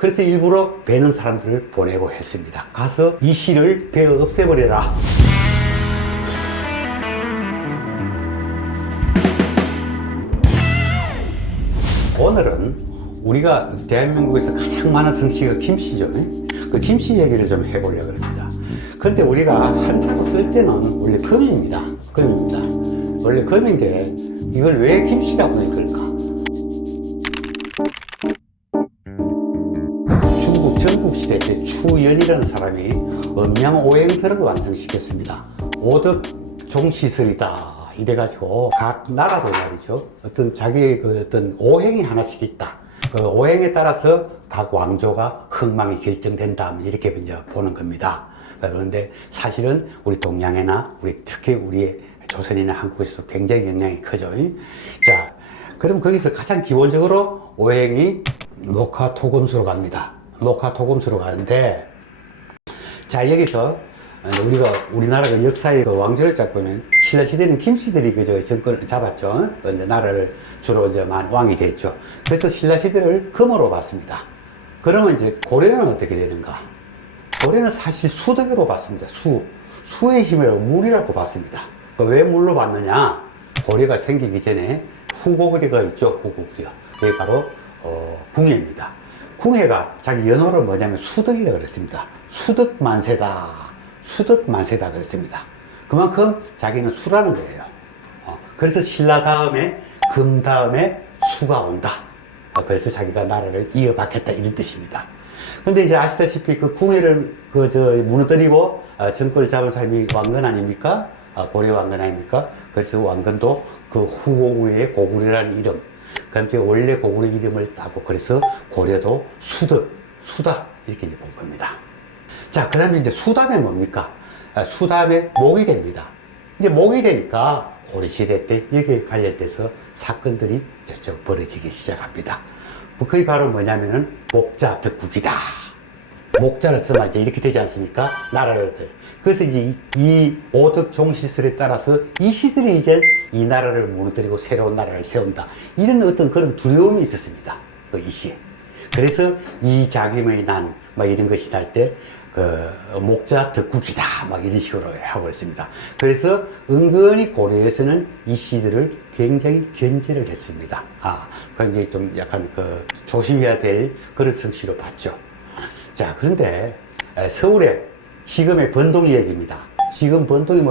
그래서 일부러 배는 사람들을 보내고 했습니다. 가서 이 씨를 배에 없애버려라. 오늘은 우리가 대한민국에서 가장 많은 성씨가 김씨죠. 그 김씨 얘기를 좀 해보려고 합니다. 근데 우리가 한자로 쓸 때는 원래 금입니다. 금입니다. 원래 금인데 이걸 왜 김씨라고 읽을까? 중국 전국시대 때 추연이라는 사람이 음양오행설을 완성시켰습니다. 오덕종시설이다 이래가지고 각 나라도 말이죠, 어떤 자기의 그 어떤 오행이 하나씩 있다. 그 오행에 따라서 각 왕조가 흥망이 결정된다, 이렇게 이제 보는 겁니다. 그런데 사실은 우리 동양이나 특히 우리 조선이나 한국에서도 굉장히 영향이 크죠. 자, 그럼 거기서 가장 기본적으로 오행이 목화토금수로 갑니다. 목화토금수로 가는데, 자, 여기서 우리나라가 그 역사의 그 왕조를 잡고는 신라시대는 김씨들이 그저 정권을 잡았죠. 근데 나라를 주로 이제 많이 왕이 됐죠. 그래서 신라시대를 금으로 봤습니다. 그러면 이제 고려는 어떻게 되는가? 고려는 사실 수덕으로 봤습니다. 수의 힘이라고, 물이라고 봤습니다. 왜 물로 봤느냐? 고려가 생기기 전에 후고구려가 있죠. 후고구려. 그게 바로 궁예입니다. 궁예가 자기 연호를 뭐냐면 수덕이라고 그랬습니다. 수덕만세다. 수덕만세다 그랬습니다. 그만큼 자기는 수라는 거예요. 그래서 신라 다음에 금 다음에 수가 온다. 그래서 자기가 나라를 이어받겠다, 이런 뜻입니다. 근데 이제 아시다시피 그 궁예를 무너뜨리고 정권을 잡은 사람이 왕건 아닙니까? 고려 왕건 아닙니까? 그래서 왕건도 그 후고구려의 고구려라는 이름, 그다음에 원래 고구려 이름을 따고, 그래서 고려도 수다 이렇게 이제 본 겁니다. 자, 그 다음에 이제 수다음에 뭡니까? 수다음에 목이 됩니다. 이제 목이 되니까 고려시대 때 여기에 관련돼서 사건들이 벌어지기 시작합니다. 그게 바로 뭐냐면은 목자 덕국이다. 목자를 써놔 이제 이렇게 되지 않습니까? 나라를. 그래서 이제 이 오덕종시설에 따라서 이 시들이 이제 이 나라를 무너뜨리고 새로운 나라를 세운다, 이런 어떤 그런 두려움이 있었습니다. 이 시에. 그래서 이 자김의 난, 이런 것이 날 때, 목자 덕국이다, 이런 식으로 하고 있습니다. 그래서 은근히 고려에서는 이 시들을 굉장히 견제를 했습니다. 굉장히 좀 약간 조심해야 될 그런 성씨로 봤죠. 자, 그런데 서울에 지금의 번동이 얘기입니다. 지금 번동이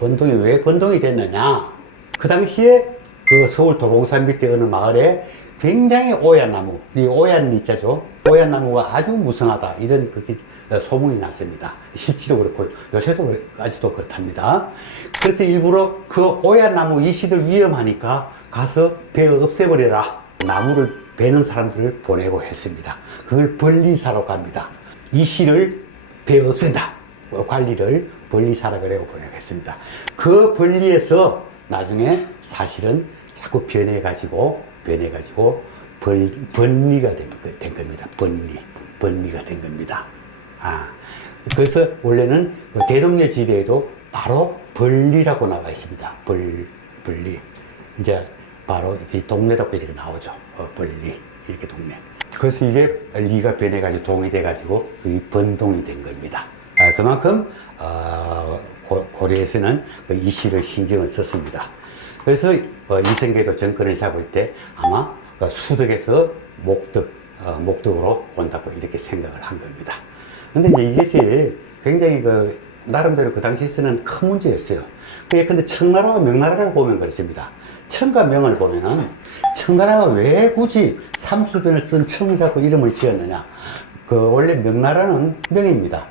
번동이 왜 번동이 됐느냐? 그 당시에 그 서울 도봉산 밑에 어느 마을에 굉장히 오얏나무, 이 오얏니자죠. 오얏나무가 아주 무성하다, 이런 소문이 났습니다. 실제로 그렇고 요새도 아직도 그렇답니다. 그래서 일부러 그 오얏나무 이 씨들 위험하니까 가서 배에 없애버려라. 나무를 베는 사람들을 보내고 했습니다. 그걸 벌리사로 갑니다. 이 씨를 배에 없앤다. 관리를 벌리사라 그래고 보내고 했습니다. 그 벌리에서 나중에 사실은 자꾸 변해가지고 번리가 된 겁니다. 번리가 된 겁니다. 그래서 원래는 대동여 지대에도 바로 벌리라고 나와 있습니다. 벌리. 이제 바로 이 동네라고 이렇게 나오죠. 벌리. 이렇게 동네. 그래서 이게 리가 변해가지고 동이 돼가지고 이 번동이 된 겁니다. 그만큼, 고려에서는 이 시를 신경을 썼습니다. 그래서 이성계도 정권을 잡을 때 아마 수덕에서 목덕으로 온다고 이렇게 생각을 한 겁니다. 근데 이제 이것이 굉장히 나름대로 그 당시에서는 큰 문제였어요. 근데 청나라와 명나라를 보면 그렇습니다. 청과 명을 보면은 청나라가 왜 굳이 삼수변을 쓴 청이라고 이름을 지었느냐? 원래 명나라는 명입니다.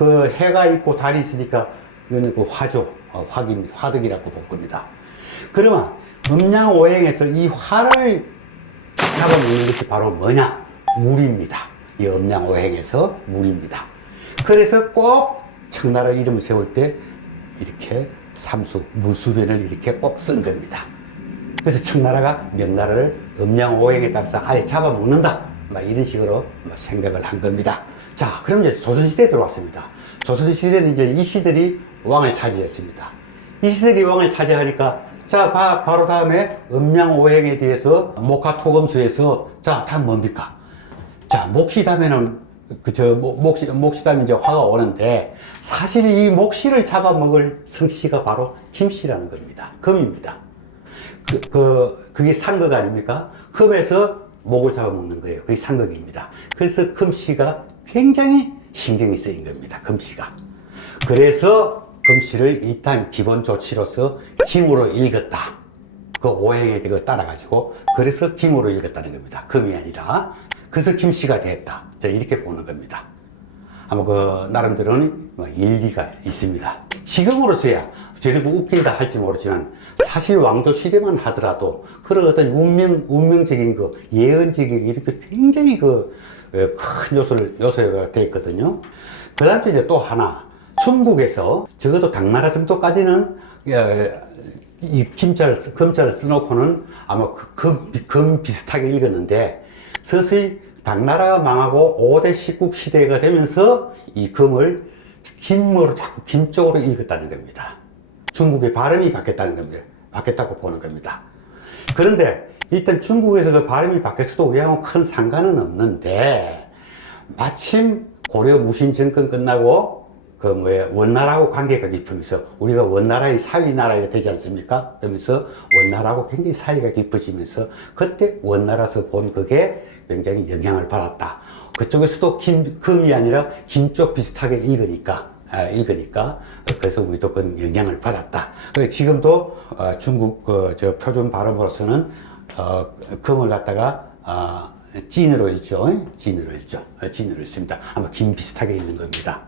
해가 있고 달이 있으니까 이거는 화조, 화덕이라고 볼 겁니다. 그러면 음양오행에서 이 화를 잡아먹는 것이 바로 뭐냐? 물입니다. 이 음양오행에서 물입니다. 그래서 꼭 청나라 이름을 세울 때 이렇게 물수변을 이렇게 꼭 쓴 겁니다. 그래서 청나라가 명나라를 음양오행에 따라서 아예 잡아먹는다, 이런 식으로 생각을 한 겁니다. 자, 그럼 이제 조선시대에 들어왔습니다. 조선시대는 이제 이 시들이 왕을 차지했습니다. 이 시들이 왕을 차지하니까, 자, 바로 다음에 음양오행에 대해서 목화토금수에서, 자, 다음 뭡니까? 자, 목시다면은 목시다면 이제 화가 오는데 사실 이 목시를 잡아먹을 성씨가 바로 김씨라는 겁니다. 금입니다. 그게 상극 아닙니까? 금에서 목을 잡아먹는 거예요. 그게 상극입니다. 그래서 금씨가 굉장히 신경이 쓰인 겁니다. 금씨가. 그래서 금씨를 일단 기본 조치로서 김으로 읽었다. 그 오행에 따라가지고 그래서 김으로 읽었다는 겁니다. 금이 아니라. 그래서 김씨가 됐다. 자, 이렇게 보는 겁니다. 아마 그 나름대로는 일리가 있습니다. 지금으로서야 저렇게 웃긴다 할지 모르지만 사실 왕조 시대만 하더라도 그런 어떤 운명적인 예언적인 이렇게 굉장히 큰 요소가 되어 있거든요. 그 다음에 이제 또 하나, 중국에서 적어도 당나라 정도까지는 이 금자를 써놓고는 아마 금 비슷하게 읽었는데 서서히 당나라가 망하고 5대 십국 시대가 되면서 이 금을 김으로 자꾸 김 쪽으로 읽었다는 겁니다. 중국의 발음이 바뀌었다는 겁니다. 바뀌었다고 보는 겁니다. 그런데 일단 중국에서 그 발음이 바뀌었어도 우리하고 큰 상관은 없는데 마침 고려 무신 정권 끝나고 원나라하고 관계가 깊으면서 우리가 원나라의 사위 나라가 되지 않습니까? 그러면서 원나라하고 굉장히 사이가 깊어지면서 그때 원나라에서 본 그게 굉장히 영향을 받았다. 그쪽에서도 금이 아니라 김 쪽 비슷하게 읽으니까 그래서 우리도 그 영향을 받았다. 지금도 중국 표준 발음으로서는 금을 갖다가 찐으로 읽죠. 찐으로 읽습니다. 아마 김 비슷하게 읽는 겁니다.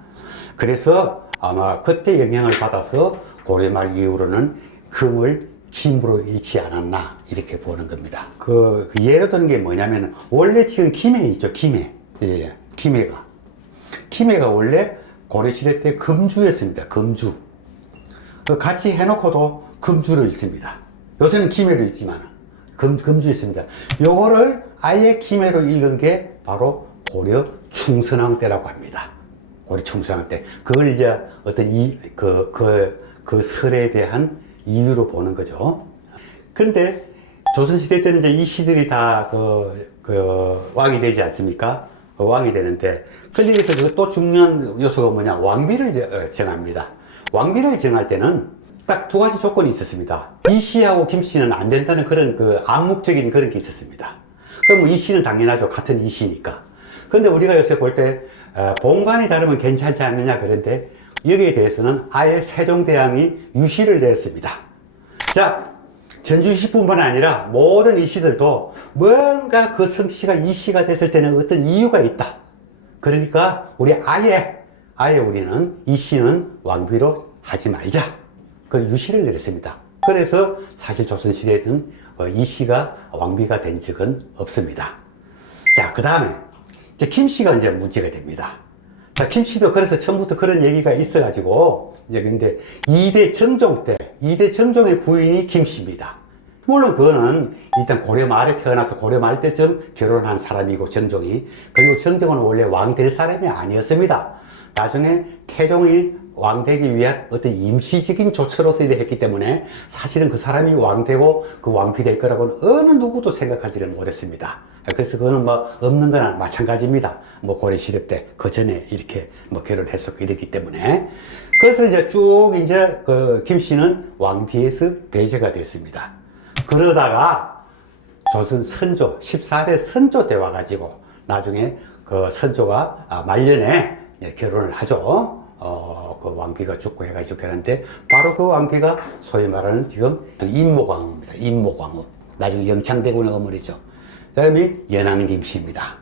그래서 아마 그때 영향을 받아서 고려말 이후로는 금을 김으로 읽지 않았나 이렇게 보는 겁니다. 예로 드는 게 뭐냐면 원래 지금 김해 있죠. 김해. 예, 김해가 원래 고려시대 때 금주였습니다. 금주. 같이 해놓고도 금주로 읽습니다. 요새는 김해로 읽지만 금주였습니다. 요거를 아예 김해로 읽은 게 바로 고려 충선왕 때라고 합니다. 고려 충선왕 때. 그걸 이제 어떤 그 설에 대한 이유로 보는 거죠. 근데 조선시대 때는 이제 이 시들이 다 왕이 되지 않습니까? 왕이 되는데, 근데 여기서 또 중요한 요소가 뭐냐? 왕비를 정합니다. 왕비를 정할 때는 딱 두 가지 조건이 있었습니다. 이 씨하고 김 씨는 안 된다는 그런 암묵적인 그런 게 있었습니다. 그럼 뭐 이 씨는 당연하죠. 같은 이 씨니까. 근데 우리가 요새 볼 때, 본관이 다르면 괜찮지 않느냐 그런데, 여기에 대해서는 아예 세종대왕이 유시를 내렸습니다. 자, 전주시뿐만 아니라 모든 이씨들도 뭔가 그 성씨가 이씨가 됐을 때는 어떤 이유가 있다. 그러니까 우리 아예 우리는 이씨는 왕비로 하지 말자. 그 유시를 내렸습니다. 그래서 사실 조선시대에는 이씨가 왕비가 된 적은 없습니다. 자, 그 다음에 이제 김씨가 이제 문제가 됩니다. 자, 김씨도 그래서 처음부터 그런 얘기가 있어가지고, 이제 근데 2대 정종의 부인이 김씨입니다. 물론 그거는 일단 고려 말에 태어나서 고려 말 때쯤 결혼한 사람이고, 정종이. 그리고 정종은 원래 왕 될 사람이 아니었습니다. 나중에 태종이 왕 되기 위한 어떤 임시적인 조처로서 일을 했기 때문에 사실은 그 사람이 왕 되고 그 왕비 될 거라고는 어느 누구도 생각하지를 못했습니다. 그래서 그거는 뭐 없는 거나 마찬가지입니다. 뭐 고려시대 때 그 전에 이렇게 뭐 결혼했었고 이랬기 때문에. 그래서 이제 쭉 이제 김씨는 왕비에서 배제가 됐습니다. 그러다가 조선 선조 14대 선조 때 와가지고 나중에 그 선조가 말년에 결혼을 하죠. 그 왕비가 죽고 해가지고 결혼했는데 바로 그 왕비가 소위 말하는 지금 임모광후입니다. 임모광후. 나중에 영창대군의 어머니죠. 그 다음에 연안 김씨입니다.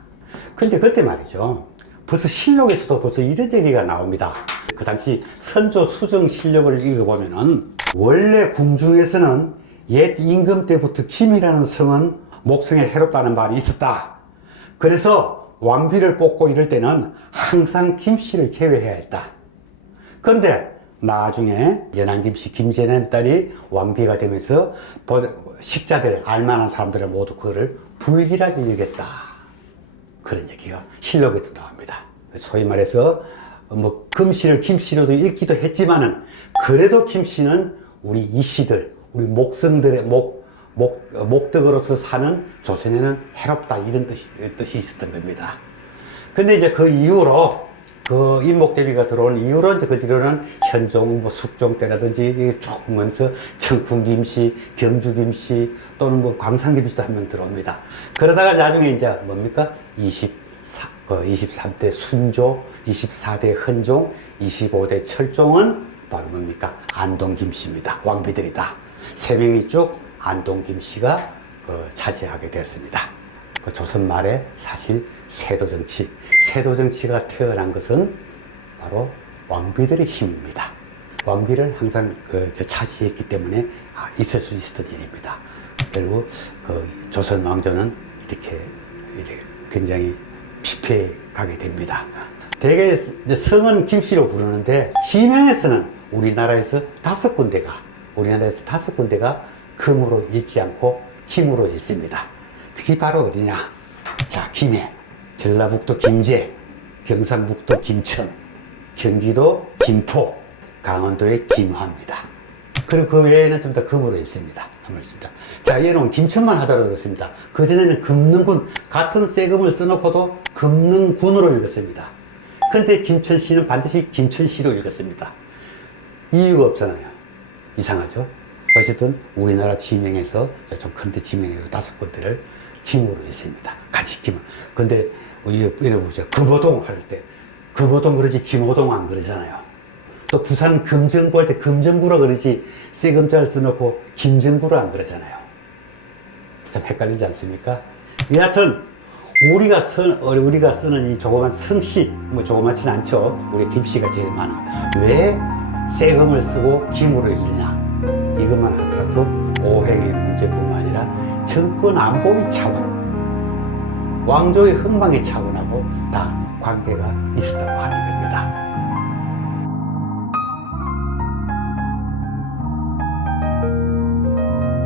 근데 그때 말이죠. 벌써 실록에서도 벌써 이런 얘기가 나옵니다. 그 당시 선조 수정 실록을 읽어보면은 원래 궁중에서는 옛 임금 때부터 김이라는 성은 목성에 해롭다는 말이 있었다. 그래서 왕비를 뽑고 이럴 때는 항상 김씨를 제외해야 했다. 그런데 나중에 연안김씨 김제네 딸이 왕비가 되면서 식자들, 알만한 사람들은 모두 그거를 불길하게 여겼다. 그런 얘기가 실록에도 나옵니다. 소위 말해서 뭐 금씨를 김씨로도 읽기도 했지만은 그래도 김씨는 우리 이씨들, 우리 목성들의 목덕으로서 사는 조선에는 해롭다 이런 뜻이 있었던 겁니다. 근데 이제 그 이후로 그 인목대비가 들어온 이후로 이제 그 뒤로는 현종, 뭐 숙종 때라든지 쭉 오면서 청풍 김씨, 경주 김씨 또는 뭐 광산 김씨도 한 명 들어옵니다. 그러다가 나중에 이제 뭡니까? 23대 순조, 24대 헌종, 25대 철종은 바로 뭡니까? 안동 김씨입니다. 왕비들이다. 세 명이 쭉 안동 김씨가 차지하게 됐습니다. 그 조선 말에 사실 세도 정치, 세도 정치가 태어난 것은 바로 왕비들의 힘입니다. 왕비를 항상 차지했기 때문에 있을 수 있었던 일입니다. 결국 조선 왕조는 이렇게 굉장히 피폐해 가게 됩니다. 대개 이제 성은 김씨로 부르는데 지명에서는 우리나라에서 5군데가 금으로 읽지 않고 김으로 읽습니다. 그게 바로 어디냐? 자, 김해, 전라북도 김제, 경상북도 김천, 경기도 김포, 강원도의 김화입니다. 그리고 그 외에는 좀 더 금으로 읽습니다. 자, 얘는 김천만 하더라도 그렇습니다. 그전에는 금능군, 같은 세금을 써놓고도 금능군으로 읽었습니다. 근데 김천시는 반드시 김천시로 읽었습니다. 이유가 없잖아요. 이상하죠? 어쨌든 우리나라 지명에서 좀 큰데 지명에서 5군데를 김으로 했습니다. 같이 김. 근데 예를 보죠. 금호동 할 때 금호동 그러지 김호동 안 그러잖아요. 또 부산 금정구 할 때 금정구라 그러지 세금자를 써놓고 김정구라 안 그러잖아요. 좀 헷갈리지 않습니까? 여하튼 우리가 쓰는 이 조그만 성씨, 뭐 조그맣진 않죠. 우리 김씨가 제일 많아. 왜 세금을 쓰고 김으로 읽느냐? 이것만 하더라도 오행의 문제뿐만 아니라 정권 안보의 차원, 왕조의 흥망의 차원하고 다 관계가 있었다고 합니다.